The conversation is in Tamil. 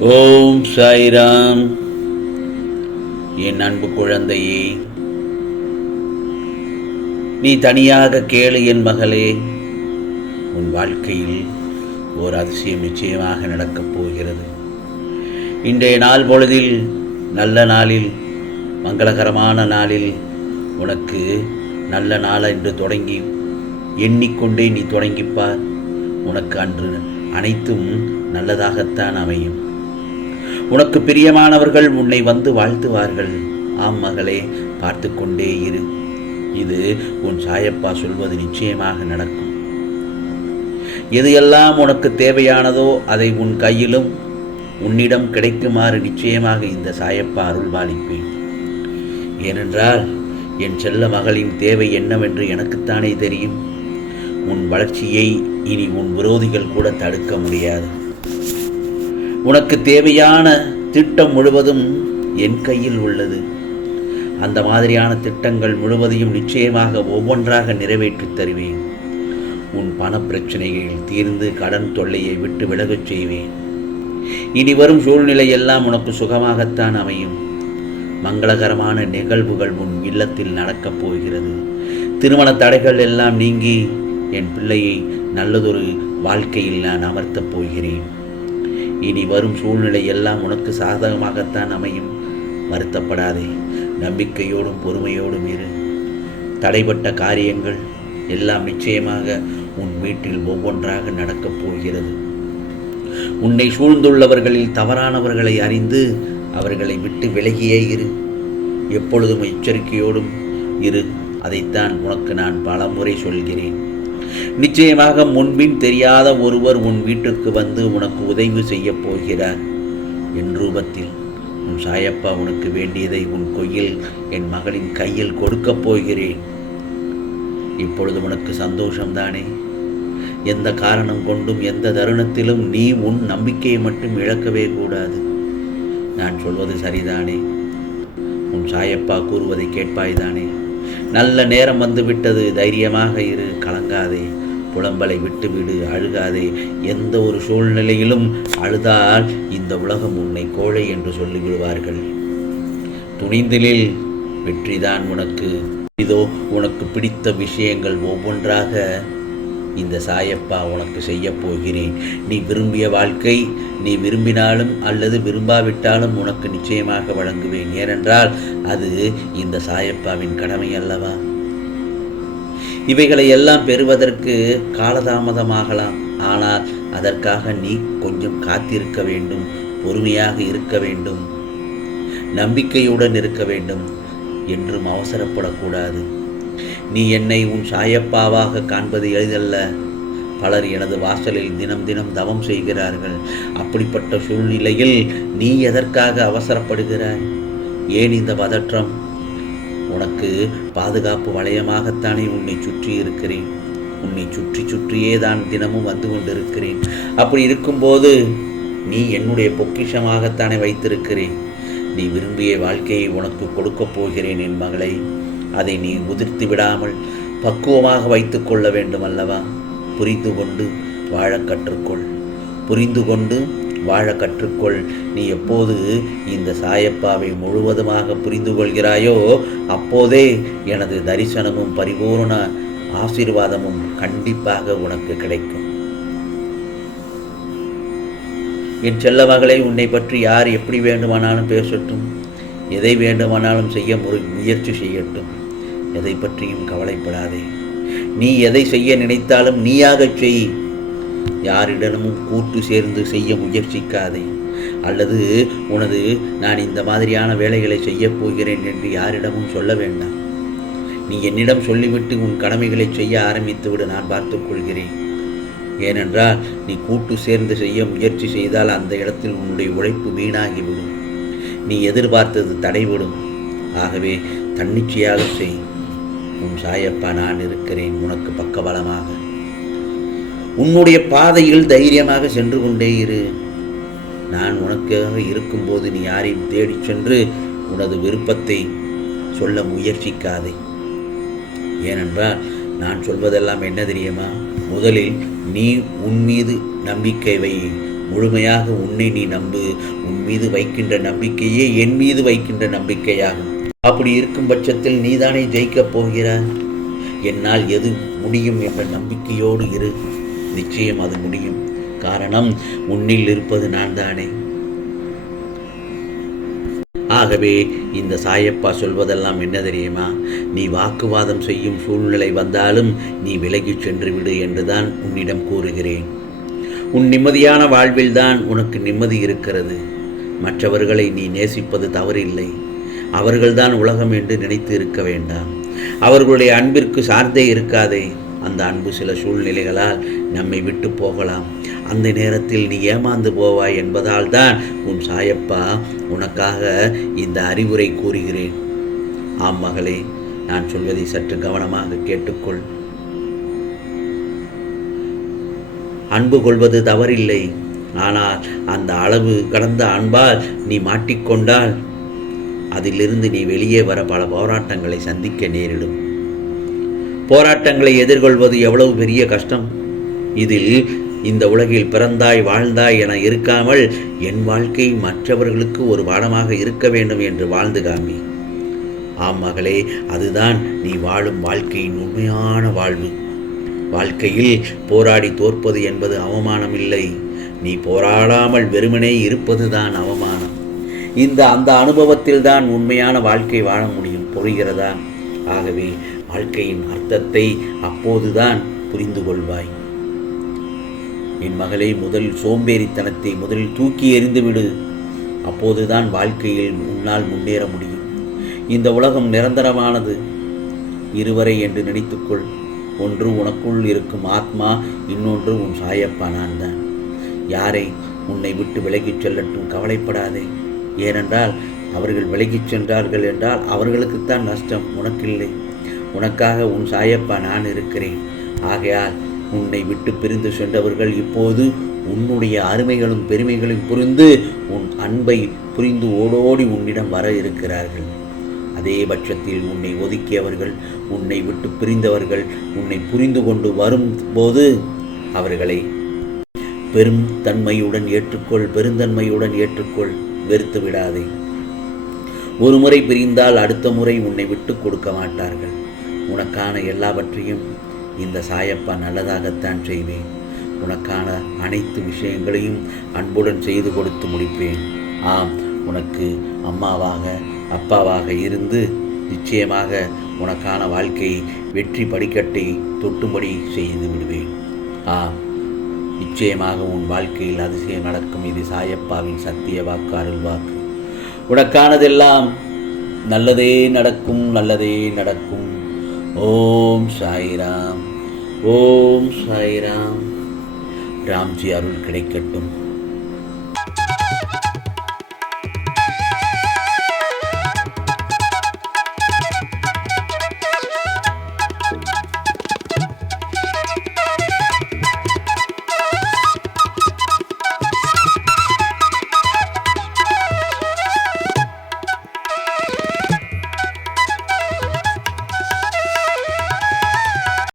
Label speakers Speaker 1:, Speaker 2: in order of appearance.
Speaker 1: ஓம் சாய்ராம். என் அன்பு குழந்தையே நீ தனியாக கேளு என் மகளே. உன் வாழ்க்கையில் ஓர் அதிசயம் நிச்சயமாக நடக்கப் போகிறது. இன்றைய நாள் பொழுதில் நல்ல நாளில் மங்களகரமான நாளில் உனக்கு நல்ல நாள் என்று தொடங்கி எண்ணிக்கொண்டே நீ தொடங்கிப்பார் உனக்கு அன்று அனைத்தும் நல்லதாகத்தான் அமையும். உனக்கு பிரியமானவர்கள் உன்னை வந்து வாழ்த்துவார்கள். ஆம் மகளே பார்த்து கொண்டே இரு. இது உன் சாயப்பா சொல்வது நிச்சயமாக நடக்கும். எது எல்லாம் உனக்கு தேவையானதோ அதை உன் கையிலும் உன்னிடம் கிடைக்குமாறு நிச்சயமாக இந்த சாயப்பா அருள்பாலிப்பேன் ஏனென்றால் என் செல்ல மகளின் தேவை என்னவென்று எனக்குத்தானே தெரியும். உன் வளர்ச்சியை இனி உன் விரோதிகள் கூட தடுக்க முடியாது. உனக்கு தேவையான திட்டம் முழுவதும் என் கையில் உள்ளது. அந்த மாதிரியான திட்டங்கள் முழுவதையும் நிச்சயமாக ஒவ்வொன்றாக நிறைவேற்றித் தருவேன். உன் பணப்பிரச்சனைகளில் தீர்ந்து கடன் தொல்லையை விட்டு விலகச் செய்வேன். இனி வரும் சூழ்நிலை எல்லாம் உனக்கு சுகமாகத்தான் அமையும். மங்களகரமான நிகழ்வுகள் உன் இல்லத்தில் நடக்கப் போகிறது. திருமண தடைகள் எல்லாம் நீங்கி என் பிள்ளையை நல்லதொரு வாழ்க்கையில் நான் அமர்த்தப் போகிறேன். இனி வரும் சூழ்நிலை எல்லாம் உனக்கு சாதகமாகத்தான் அமையும். வருத்தப்படாதே. நம்பிக்கையோடும் பொறுமையோடும் இரு. தடைப்பட்ட காரியங்கள் எல்லாம் நிச்சயமாக உன் வீட்டில் ஒவ்வொன்றாக நடக்கப் போகிறது. உன்னை சூழ்ந்துள்ளவர்களில் தவறானவர்களை அறிந்து அவர்களை விட்டு விலகியே இரு. எப்பொழுதும் எச்சரிக்கையோடும் இரு. அதைத்தான் உனக்கு நான் பலமுறை சொல்கிறேன். நிச்சயமாக முன்பின் தெரியாத ஒருவர் உன் வீட்டிற்கு வந்து உனக்கு உதவி செய்யப் போகிறார். என் ரூபத்தில் உன் சாயப்பா உனக்கு வேண்டியதை உன் கொயில் என் மகளின் கையில் கொடுக்கப் போகிறேன். இப்பொழுது உனக்கு சந்தோஷம்தானே? எந்த காரணம் கொண்டும் எந்த தருணத்திலும் நீ உன் நம்பிக்கையை மட்டும் இழக்கவே கூடாது. நான் சொல்வது சரிதானே? உன் சாயப்பா கூறுவதை கேட்பாய்தானே? நல்ல நேரம் வந்துவிட்டது. தைரியமாக இரு கலங்காதே. புலம்பலை விட்டுவிடு அழுகாதே. எந்த ஒரு சூழ்நிலையிலும் அழுதால் இந்த உலகம் உன்னை கோழை என்று சொல்லிவிடுவார்கள். துணிந்தலில் வெற்றிதான் உனக்கு. இதோ உனக்கு பிடித்த விஷயங்கள் ஒவ்வொன்றாக இந்த சாயப்பா உனக்கு செய்யப் போகிறேன். நீ விரும்பிய வாழ்க்கை நீ விரும்பினாலும் அல்லது விரும்பாவிட்டாலும் உனக்கு நிச்சயமாக வழங்குவேன். ஏனென்றால் அது இந்த சாயப்பாவின் கடமை அல்லவா? இவைகளை எல்லாம் பெறுவதற்கு காலதாமதமாகலாம். ஆனால் அதற்காக நீ கொஞ்சம் காத்திருக்க வேண்டும். பொறுமையாக இருக்க வேண்டும். நம்பிக்கையுடன் இருக்க வேண்டும். என்றும் அவசரப்படக்கூடாது. நீ என்னை உன் சாயப்பாவாக காண்பது எளிதல்ல. பலர் எனது வாசலில் தினம் தினம் தவம் செய்கிறார்கள். அப்படிப்பட்ட சூழ்நிலையில் நீ எதற்காக அவசரப்படுகிறாய்? ஏன் இந்த பதற்றம்? உனக்கு பாதுகாப்பு வளையமாகத்தானே உன்னை சுற்றி இருக்கிறேன். உன்னை சுற்றி சுற்றியே தான் தினமும் வந்து கொண்டிருக்கிறேன். அப்படி இருக்கும்போது நீ என்னுடைய பொக்கிஷமாகத்தானே வைத்திருக்கிறேன். நீ விரும்பிய வாழ்க்கையை உனக்கு கொடுக்கப் போகிறேன் என் மகளை. அதை நீ உதிர்த்து விடாமல் பக்குவமாக வைத்துக் கொள்ள வேண்டும் அல்லவா புரிந்து கொண்டு வாழ கற்றுக்கொள். புரிந்து கொண்டு வாழ கற்றுக்கொள். நீ எப்போது இந்த சாயப்பாவை முழுவதுமாக புரிந்து கொள்கிறாயோ அப்போதே எனது தரிசனமும் பரிபூர்ண ஆசீர்வாதமும் கண்டிப்பாக உனக்கு கிடைக்கும். என் செல்ல மகளை உன்னை பற்றி யார் எப்படி வேண்டுமானாலும் பேசட்டும். எதை வேண்டுமானாலும் செய்ய முறை முயற்சி செய்யட்டும். எதை பற்றியும் கவலைப்படாதே. நீ எதை செய்ய நினைத்தாலும் நீயாகச் செய். யாரிடமும் கூட்டு சேர்ந்து செய்ய முயற்சிக்காதே. அல்லது உனது நான் இந்த மாதிரியான வேலைகளை செய்யப் போகிறேன் என்று யாரிடமும் சொல்ல வேண்டாம். நீ என்னிடம் சொல்லிவிட்டு உன் கடமைகளை செய்ய ஆரம்பித்துவிட நான் பார்த்துக் கொள்கிறேன். ஏனென்றால் நீ கூட்டு சேர்ந்து செய்ய முயற்சி செய்தால் அந்த இடத்தில் உன்னுடைய உழைப்பு வீணாகிவிடும். நீ எதிர்பார்த்தது தடைவிடும் ஆகவே தன்னிச்சையாக செய். உன் சாயப்பா நான் இருக்கிறேன். உனக்கு பக்கபலமாக. உன்னுடைய பாதையில் தைரியமாக சென்று கொண்டே இரு. நான் உனக்காக இருக்கும்போது நீ யாரையும் தேடிச் சென்று உனது விருப்பத்தை சொல்ல முயற்சிக்காதே. ஏனென்றால் நான் சொல்வதெல்லாம் என்ன தெரியுமா? முதலில் நீ உன் மீது நம்பிக்கை வை. முழுமையாக உன்னை நீ நம்பு. உன் மீது வைக்கின்ற நம்பிக்கையே என் மீது வைக்கின்ற நம்பிக்கையாகும். அப்படி இருக்கும் பட்சத்தில் நீதானே ஜெயிக்கப் போகிறாய். என்னால் எது முடியும் என்ற நம்பிக்கையோடு இரு. நிச்சயம் அது முடியும். காரணம் உன்னில் இருப்பது நான் தானே ஆகவே இந்த சாயப்பா சொல்வதெல்லாம் என்ன தெரியுமா? நீ வாக்குவாதம் செய்யும் சூழ்நிலை வந்தாலும் நீ விலகிச் சென்று விடு என்றுதான் உன்னிடம் கூறுகிறேன். உன் நிம்மதியான வாழ்வில்தான் உனக்கு நிம்மதி இருக்கிறது. மற்றவர்களை நீ நேசிப்பது தவறில்லை. அவர்கள்தான் உலகம் என்று நினைத்து இருக்க வேண்டாம். அவர்களுடைய அன்பிற்கு சார்ந்தே இருக்காதே. அந்த அன்பு சில சூழ்நிலைகளால் நம்மை விட்டு போகலாம். அந்த நேரத்தில் நீ ஏமாந்து போவாய் என்பதால் தான் உன் சாயப்பா உனக்காக இந்த அறிவுரை கூறுகிறேன். ஆம் மகளே நான் சொல்வதை சற்று கவனமாக கேட்டுக்கொள். அன்பு கொள்வது தவறில்லை. ஆனால் அந்த அளவு கடந்த அன்பால் நீ மாட்டிக்கொண்டால் அதிலிருந்து நீ வெளியே வர பல போராட்டங்களை சந்திக்க நேரிடும். போராட்டங்களை எதிர்கொள்வது எவ்வளவு பெரிய கஷ்டம். இதில் இந்த உலகில் பிறந்தாய் வாழ்ந்தாய் என இருக்காமல் என் வாழ்க்கை மற்றவர்களுக்கு ஒரு பாடமாக இருக்க வேண்டும் என்று வாழ்ந்து காமி ஆம் மகளே அதுதான் நீ வாழும் வாழ்க்கையின் உண்மையான வாழ்வு. வாழ்க்கையில் போராடி தோற்பது என்பது அவமானம் இல்லை நீ போராடாமல் வெறுமனே இருப்பதுதான் அவமானம். இந்த அந்த அனுபவத்தில் தான் உண்மையான வாழ்க்கை வாழ முடியும். புரிகிறதா? ஆகவே வாழ்க்கையின் அர்த்தத்தை அப்போதுதான் புரிந்து கொள்வாய். என் மகளை முதல் சோம்பேறித்தனத்தை முதலில் தூக்கி எறிந்துவிடு அப்போதுதான் வாழ்க்கையில் உன்னால் முன்னேற முடியும். இந்த உலகம் நிரந்தரமானது. இருவரை என்று நினைத்துக்கொள். ஒன்று உனக்குள் இருக்கும் ஆத்மா இன்னொன்று உன் சாயப்பா நான் தான். யாரை உன்னை விட்டு விலகிச் செல்லட்டும் கவலைப்படாதே. ஏனென்றால் அவர்கள் விலகிச் சென்றார்கள் என்றால் அவர்களுக்குத்தான் நஷ்டம் உனக்கில்லை. உனக்காக உன் சாயப்பா நான் இருக்கிறேன். ஆகையால் உன்னை விட்டு பிரிந்து சென்றவர்கள் இப்போது உன்னுடைய அருமைகளும் பெருமைகளும் புரிந்து உன் அன்பை புரிந்து ஓடோடி உன்னிடம் வர இருக்கிறார்கள். அதே பட்சத்தில் உன்னை ஒதுக்கியவர்கள் உன்னை விட்டு பிரிந்தவர்கள் உன்னை புரிந்து கொண்டு வரும்போது அவர்களை பெரும் தன்மையுடன் ஏற்றுக்கொள் பெருந்தன்மையுடன் ஏற்றுக்கொள் வெறுத்து விடாதே. ஒரு முறை பிரிந்தால் அடுத்த முறை உன்னை விட்டு கொடுக்க மாட்டார்கள். உனக்கான எல்லாவற்றையும் இந்த சாயப்பா நல்லதாகத்தான் செய்வேன் உனக்கான அனைத்து விஷயங்களையும் அன்புடன் செய்து கொடுத்து முடிப்பேன். ஆம் உனக்கு அம்மாவாக அப்பாவாக இருந்து நிச்சயமாக உனக்கான வாழ்க்கை வெற்றி படிக்கட்டை தொட்டும்படி செய்து விடுவேன். ஆ நிச்சயமாக உன் வாழ்க்கையில் அதிசயம் நடக்கும். இது சாயப்பாவின் சத்திய வாக்கு அருள் வாக்கு. உனக்கானதெல்லாம் நல்லதே நடக்கும் நல்லதே நடக்கும். ஓம் சாய்ராம் ஓம் சாய்ராம். ராம்ஜி அருள் கிடைக்கட்டும்.